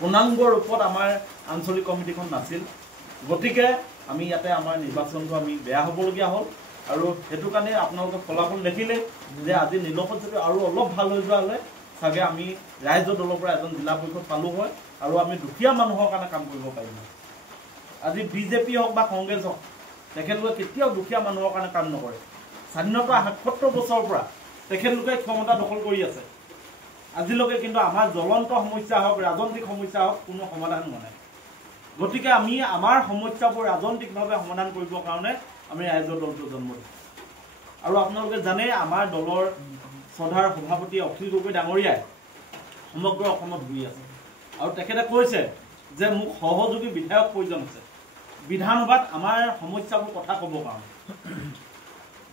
পূৰ্ণাংগ ৰূপত আমাৰ আঞ্চলিক কমিটিখন নাছিল গতিকে আমি ইয়াতে আমাৰ নিৰ্বাচনটো আমি বেয়া হ'বলগীয়া হ'ল আৰু সেইটো কাৰণে আপোনালোকে ফলাফল দেখিলে যে আজি নিলপত যদি আৰু অলপ ভাল হৈ যোৱা হ'লে চাগে আমি ৰাইজৰ দলৰ পৰা এজন জিলা পৰিষদ পালোঁ হয় আৰু আমি দুখীয়া মানুহৰ কাৰণে কাম কৰিব পাৰিম আজি বিজেপি হওক বা কংগ্ৰেছ হওক তেখেতলোকে কেতিয়াও দুখীয়া মানুহৰ কাৰণে কাম নকৰে স্বাধীনতা ৭৭ বছৰৰ পৰা তেখেতলোকে ক্ষমতা দখল কৰি আছে আজিলৈকে কিন্তু আমাৰ জ্বলন্ত সমস্যা হওক ৰাজনৈতিক সমস্যা হওক কোনো সমাধান হোৱা নাই গতিকে আমি আমাৰ সমস্যাবোৰ ৰাজনৈতিকভাৱে সমাধান কৰিবৰ কাৰণে আমি ৰাইজৰ দলটো জন্ম দিছোঁ আৰু আপোনালোকে জানে আমাৰ দলৰ সধাৰ সভাপতি অখিল গগৈ ডাঙৰীয়াই সমগ্ৰ অসমত ঘূৰি আছে আৰু তেখেতে কৈছে যে মোক সহযোগী বিধায়ক প্ৰয়োজন আছে বিধানসভাত আমাৰ সমস্যাবোৰ কথা ক'বৰ কাৰণে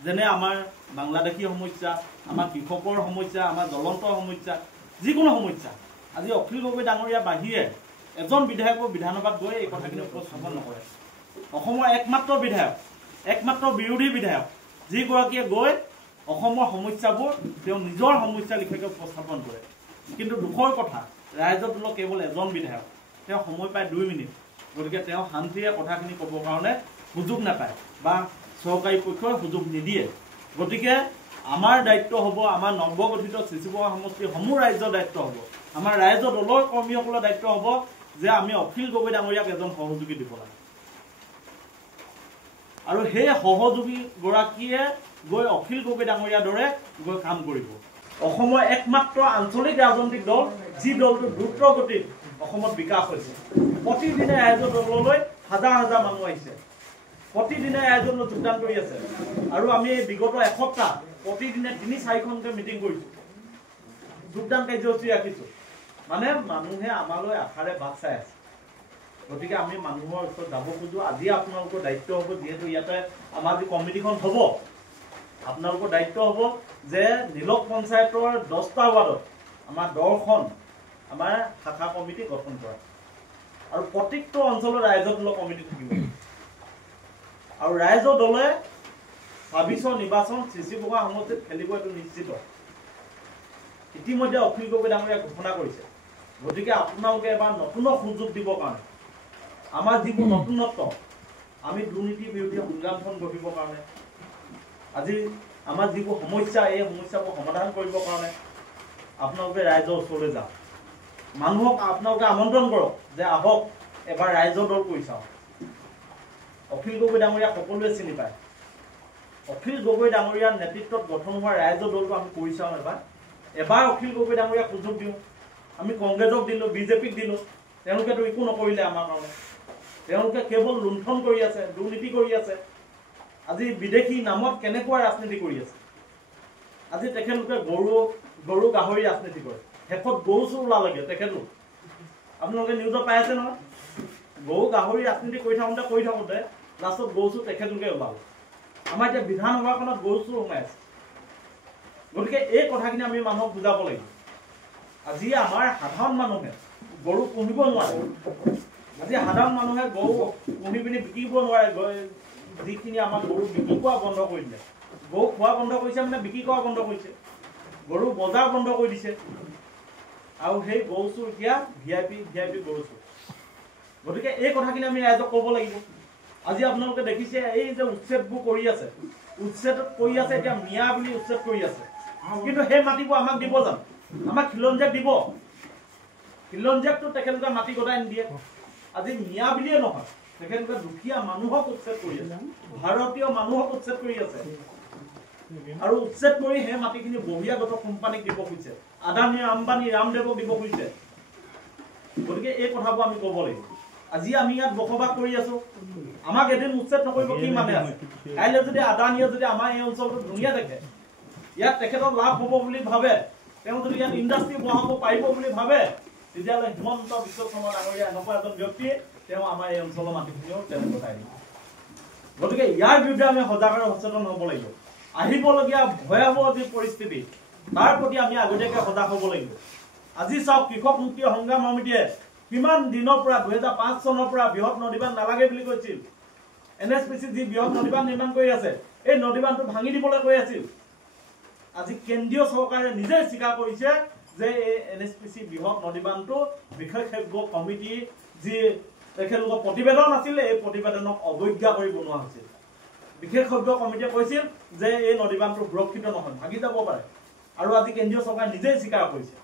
যেনে আমাৰ বাংলাদেশী সমস্যা আমাৰ কৃষকৰ সমস্যা আমাৰ জ্বলন্ত সমস্যা যিকোনো সমস্যা আজি অখিল গগৈ ডাঙৰীয়া বাহিৰে এজন বিধায়কৰ বিধানসভাত গৈ এই কথাখিনি উপস্থাপন নকৰে অসমৰ একমাত্ৰ বিধায়ক একমাত্ৰ বিৰোধী বিধায়ক যিগৰাকীয়ে গৈ অসমৰ সমস্যাবোৰ তেওঁ নিজৰ সমস্যা লিখাকে উপস্থাপন কৰে কিন্তু দুখৰ কথা ৰাইজৰ দলৰ কেৱল এজন বিধায়ক তেওঁ সময় পায় 2 মিনিট গতিকে তেওঁ শান্তিৰে কথাখিনি ক'বৰ কাৰণে সুযোগ নাপায় বা চৰকাৰী পক্ষই সুযোগ নিদিয়ে গতিকে আমাৰ দায়িত্ব হ'ব আমাৰ নৱগঠিত চিচিবগা সমষ্টিৰ সমূহ ৰাজ্যৰ দায়িত্ব হ'ব আমাৰ ৰাইজৰ দলৰ কৰ্মীসকলৰ দায়িত্ব হ'ব যে আমি অখিল গগৈ ডাঙৰীয়াক এজন সহযোগী দিব লাগে আৰু সেই সহযোগী গৰাকীয়ে গৈ অখিল গগৈ ডাঙৰীয়াৰ দৰে গৈ কাম কৰিব অসমৰ একমাত্ৰ আঞ্চলিক ৰাজনৈতিক দল যি দলটো দ্ৰুত গতিত অসমত বিকাশ হৈছে প্ৰতিদিনে ৰাইজৰ দললৈ হাজাৰ হাজাৰ মানুহ আহিছে প্ৰতিদিনে ৰাইজৰ দলত যোগদান কৰি আছে আৰু আমি বিগত এসপ্তাহ প্ৰতিদিনে ৩-৪খনকৈ মিটিং কৰিছোঁ যোগদান কাৰ্যসূচী ৰাখিছোঁ মানে মানুহে আমালৈ আশাৰে বাট চাই আছে গতিকে আমি মানুহৰ ওচৰত যাব খোজোঁ আজি আপোনালোকৰ দায়িত্ব হ'ব যিহেতু ইয়াতে আমাৰ যি কমিটিখন হ'ব আপোনালোকৰ দায়িত্ব হ'ব যে নিলক পঞ্চায়তৰ 10টা ৱাৰ্ডত আমাৰ 10খন আমাৰ শাখা কমিটি গঠন কৰা আৰু প্ৰত্যেকটো অঞ্চলৰ ৰাইজৰ দলৰ কমিটি থাকিব আৰু ৰাইজৰ দলে ২৬ৰ নিৰ্বাচন চিচিবগা সমষ্টিত খেলিব এইটো নিশ্চিত ইতিমধ্যে অখিল গগৈ ডাঙৰীয়া ঘোষণা কৰিছে গতিকে আপোনালোকে এবাৰ নতুনক সুযোগ দিবৰ কাৰণে আমাৰ যিবোৰ নতুনত্ব আমি দুৰ্নীতি বিৰোধী সংগ্ৰামখন গঢ়িবৰ কাৰণে আজি আমাৰ যিবোৰ সমস্যা এই সমস্যাবোৰ সমাধান কৰিবৰ কাৰণে আপোনালোকে ৰাইজৰ ওচৰলৈ যাওক মানুহক আপোনালোকে আমন্ত্ৰণ কৰক যে আহক এবাৰ ৰাইজৰ দল কৰি চাওক অখিল গগৈ ডাঙৰীয়া সকলোৱে চিনি পায় অখিল গগৈ ডাঙৰীয়াৰ নেতৃত্বত গঠন হোৱা ৰাইজৰ দলটো আমি কৰি চাওঁ এবাৰ অখিল গগৈ ডাঙৰীয়াক সুযোগ দিওঁ আমি কংগ্ৰেছক দিলোঁ বিজেপিক দিলোঁ তেওঁলোকেতো একো নকৰিলে আমাৰ কাৰণে তেওঁলোকে কেৱল লুণ্ঠন কৰি আছে দুৰ্নীতি কৰি আছে আজি বিদেশী নামত কেনেকুৱা ৰাজনীতি কৰি আছে আজি তেখেতলোকে গৰু গাহৰি ৰাজনীতি কৰে শেষত গৰু চোৰ ওলালেগে তেখেতলোক আপোনালোকে নিউজত পাই আছে নহয় গৰু গাহৰি ৰাজনীতি কৰি থাকোঁতে লাষ্টত গৰু চোৰ তেখেতলোকে ওলালে আমাৰ এতিয়া বিধানসভাখনত গৰু চোৰ সোমাই আছে গতিকে এই কথাখিনি আমি মানুহক বুজাব লাগিব আজি আমাৰ সাধাৰণ মানুহে গৰু পুহিব নোৱাৰে আজি সাধাৰণ মানুহে গৰু পুহি পিনি বিকিব নোৱাৰে যিখিনি আমাৰ গৰু বিক্ৰী কৰা বন্ধ কৰি দিলে গৰু খোৱা বন্ধ কৰিছে মানে বিক্ৰী কৰা বন্ধ কৰিছে গৰু বজাৰ বন্ধ কৰি দিছে আৰু সেই গৰু চোৰ এতিয়া ভিআইপি গৰু চোৰ গতিকে এই কথাখিনি আমি ৰাইজক ক'ব লাগিব আজি আপোনালোকে দেখিছে এই যে উচ্ছেদবোৰ কৰি আছে এতিয়া মিয়া বুলি উচ্ছেদ কৰি আছে কিন্তু সেই মাটিবোৰ আমাক দিব জানো আমাক খিলঞ্জীয়াক দিব খিলঞ্জীয়াকতো তেখেতলোকে মাটি গতাই নিদিয়ে আজি মিয়া বুলিয়ে নহয় তেখেতলোকে দুখীয়া মানুহক উচ্ছেদ কৰি আছে ভাৰতীয় মানুহক উচ্ছেদ কৰি আছে আৰু উচ্ছেদ কৰি সেই মাটিখিনি বহিৰাগত কোম্পানীক দিব খুজিছে আদানী আম্বানী ৰামদেৱক দিব খুজিছে গতিকে এই কথাবোৰ আমি ক'ব লাগিব আজি আমি ইয়াত বসবাস কৰি আছো আমাক এদিন উচ্ছেদ নকৰিব কি মানে আছে কাইলৈ যদি আদানীয়ে যদি আমাৰ এই অঞ্চলটো ধুনীয়া দেখে ইয়াত তেখেতৰ লাভ হ'ব বুলি ভাবে তেওঁ যদি ইয়াত ইণ্ডাষ্ট্ৰী বহাব পাৰিব বুলি ভাবে তেতিয়াহ'লে হিমন্ত বিশ্ব শৰ্মা ডাঙৰীয়া এনেকুৱা এজন ব্যক্তিয়ে তেওঁ আমাৰ এই অঞ্চলৰ মাটিখিনিও তেওঁ গোটাই দিব গতিকে ইয়াৰ বিৰুদ্ধে আমি সজাগ আৰু সচেতন হ'ব লাগিব আহিবলগীয়া ভয়াৱহ যি পৰিস্থিতি তাৰ প্ৰতি আমি আগতীয়াকৈ সজাগ হ'ব লাগিব আজি চাওক কৃষক মুক্তি সংগ্ৰাম সমিতিয়ে কিমান দিনৰ পৰা 2005 চনৰ পৰা বৃহৎ নদীবান্ধ নালাগে বুলি কৈছিল NSPC যি বৃহৎ নদীবান্ধ নিৰ্মাণ কৰি আছে এই নদীবান্ধটো ভাঙি দিবলৈ কৈ আছিল আজি কেন্দ্ৰীয় চৰকাৰে নিজে স্বীকাৰ কৰিছে যে এই NSPC বৃহৎ নদীবান্ধটো বিশেষজ্ঞ কমিটি যি তেখেতলোকৰ প্ৰতিবেদন আছিলে এই প্ৰতিবেদনক অৱজ্ঞা কৰি বনোৱা হৈছিল বিশেষজ্ঞ কমিটিয়ে কৈছিল যে এই নদীবান্ধটো সুৰক্ষিত নহয় ভাগি যাব পাৰে আৰু আজি কেন্দ্ৰীয় চৰকাৰে নিজেই স্বীকাৰ কৰিছে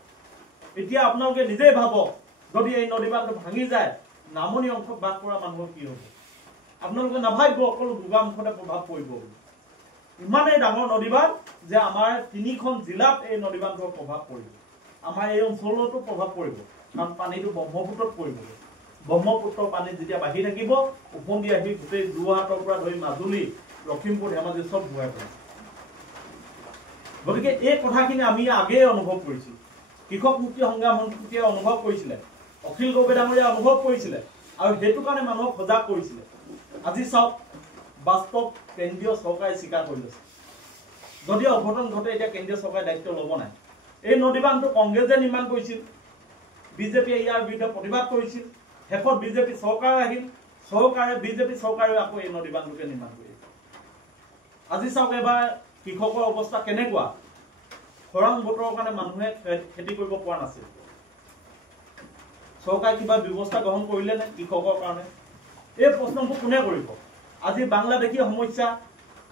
এতিয়া আপোনালোকে নিজেই ভাবক যদি এই নদীবান্ধটো ভাঙি যায় নামনি অংশত বাস কৰা মানুহৰ কি হ'ব আপোনালোকে নাভাবিব অকল গোগামুখতে প্ৰভাৱ পৰিব ইমানেই ডাঙৰ নদীবান্ধ যে আমাৰ 3খন জিলাত এই নদীবান্ধৰ প্ৰভাৱ পৰিব আমাৰ এই অঞ্চলতো প্ৰভাৱ পৰিব কাৰণ পানীটো ব্ৰহ্মপুত্ৰত পৰিব ব্ৰহ্মপুত্ৰৰ পানী যেতিয়া বাঢ়ি থাকিব উপনদী আহি গোটেই যোৰহাটৰ পৰা ধৰি মাজুলী লখিমপুৰ ধেমাজি চব বুৱাই পৰিব গতিকে এই কথাখিনি আমি আগেই অনুভৱ কৰিছিলোঁ কৃষক মুক্তি সংগ্ৰাম সমিতিয়ে অনুভৱ কৰিছিলে অখিল গগৈ ডাঙৰীয়াই অনুভৱ কৰিছিলে আৰু সেইটো কাৰণে মানুহক সজাগ কৰিছিলে আজি চাওক বাস্তৱ কেন্দ্ৰীয় চৰকাৰে স্বীকাৰ কৰি লৈছে যদিও অঘটন ঘটে এতিয়া কেন্দ্ৰীয় চৰকাৰে দায়িত্ব ল'ব নাই এই নদীবান্ধটো কংগ্ৰেছে নিৰ্মাণ কৰিছিল বিজেপিয়ে ইয়াৰ বিৰুদ্ধে প্ৰতিবাদ কৰিছিল শেষত বিজেপি চৰকাৰ আহিল বিজেপি চৰকাৰে আকৌ এই নদীবান্ধটোকে নিৰ্মাণ কৰিছিল আজি চাওক এবাৰ কৃষকৰ অৱস্থা কেনেকুৱা খৰাং বতৰৰ কাৰণে মানুহে খেতি কৰিব পৰা নাছিল চৰকাৰে কিবা ব্যৱস্থা গ্ৰহণ কৰিলে নে কৃষকৰ কাৰণে এই প্ৰশ্নবোৰ কোনে কৰিব আজি বাংলাদেশী সমস্যা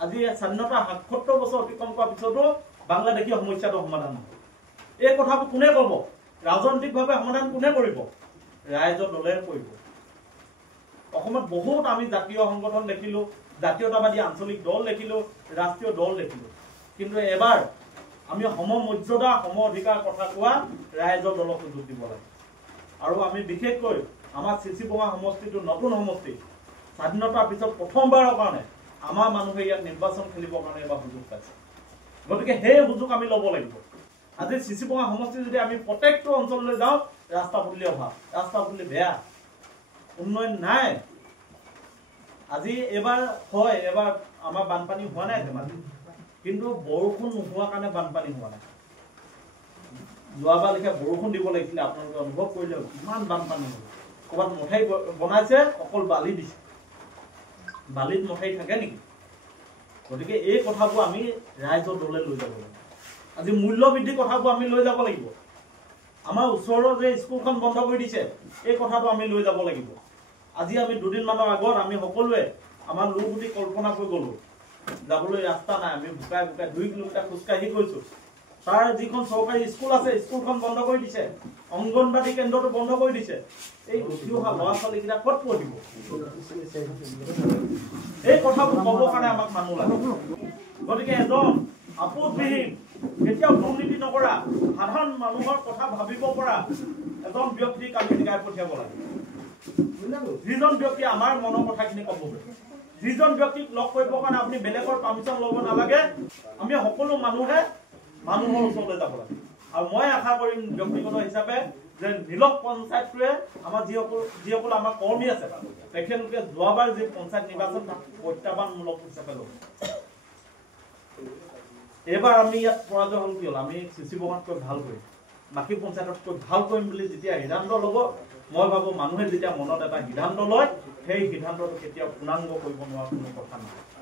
আজি স্বাধীনতা ৭৭ বছৰ অতিক্ৰম কৰাৰ পিছতো বাংলাদেশী সমস্যাটো সমাধান নহয় এই কথাবোৰ কোনে ক'ব ৰাজনৈতিকভাৱে সমাধান কোনে কৰিব ৰাইজৰ দলে কৰিব অসমত বহুত আমি জাতীয় সংগঠন দেখিলো জাতীয়তাবাদী আঞ্চলিক দল দেখিলো ৰাষ্ট্ৰীয় দল দেখিলো কিন্তু এবাৰ আমি সমমৰ্যাদা সম অধিকাৰ কথা কোৱা ৰাইজৰ দলক সুযোগ দিব লাগে আৰু আমি বিশেষকৈ আমাৰ চিচিবঙা সমষ্টিটো নতুন সমষ্টি স্বাধীনতাৰ পিছত প্ৰথমবাৰৰ কাৰণে আমাৰ মানুহে ইয়াত নিৰ্বাচন খেলিবৰ কাৰণে এবাৰ সুযোগ পাইছে গতিকে সেই সুযোগ আমি ল'ব লাগিব আজি চিচিবঙা সমষ্টি যদি আমি প্ৰত্যেকটো অঞ্চললৈ যাওঁ ৰাস্তা পদূলি অভাৱ ৰাস্তা পদূলি বেয়া উন্নয়ন নাই আজি এবাৰ আমাৰ বানপানী হোৱা নাই ধেমাজি কিন্তু বৰষুণ নোহোৱাৰ কাৰণে বানপানী হোৱা নাই যোৱাবাৰ লেখীয়া বৰষুণ দিব লাগিছিলে আপোনালোকে অনুভৱ কৰিলে ইমান বানপানী হ'ল ক'ৰবাত মঠাই বনাইছে অকল বালি দিছে বালিত মঠাই থাকে নেকি গতিকে এই কথাবোৰ আমি ৰাইজৰ দলে লৈ যাব লাগিব আজি মূল্য বৃদ্ধি কথাবোৰ আমি লৈ যাব লাগিব আমাৰ ওচৰৰ যে স্কুলখন বন্ধ কৰি দিছে এই কথাটো আমি লৈ যাব লাগিব আজি আমি দুদিনমানৰ আগত আমি সকলোৱে আমাৰ লুগুটি কল্পনা কৰি গ'লো যাবলৈ ৰাস্তা নাই আমি বুকাই 2 কিলোমিটাৰ খোজকাঢ়ি গৈছো তাৰ যিখন চৰকাৰী স্কুল আছে স্কুলখন বন্ধ কৰি দিছে অংগনবাদী কেন্দ্ৰটো বন্ধ কৰি দিছে এই উঠি অহা ল'ৰা ছোৱালীকেইটা ক'ত পঢ়িব এই কথাবোৰ ক'বৰ কাৰণে আমাক মানুহ লাগে গতিকে এজন আপোচবিহীন কেতিয়াও দুৰ্নীতি নকৰা সাধাৰণ মানুহৰ কথা ভাবিব পৰা এজন ব্যক্তিক আমি শিকাই পঠিয়াব লাগে যিজন ব্যক্তি আমাৰ মনৰ কথাখিনি ক'ব যিজন ব্যক্তিক লগ কৰিবৰ কাৰণে আপুনি বেলেগৰ পাৰ্মিশ্যন ল'ব নালাগে আমি সকলো মানুহে মানুহৰ ওচৰলৈ যাব লাগে আৰু মই আশা কৰিম ব্যক্তিগত হিচাপে যে নিলক পঞ্চায়তটোৱে আমাৰ যিসকল আমাৰ কৰ্মী আছে তেখেতলোকে যোৱাবাৰ যি পঞ্চায়ত নিৰ্বাচন প্ৰত্যাহ্বানমূলক হিচাপে ল'ব এইবাৰ আমি ইয়াত পৰাজয় হ'ল কি হ'ল আমি চিচিবঙাতকৈ ভাল কৰিম বাকী পঞ্চায়ততকৈ ভাল কৰিম বুলি যেতিয়া সিদ্ধান্ত ল'ব মই ভাবোঁ মানুহে যেতিয়া মনত এটা সিদ্ধান্ত লয় সেই সিদ্ধান্তটো কেতিয়াও পূৰ্ণাংগ কৰিব নোৱাৰা কোনো কথা নহয়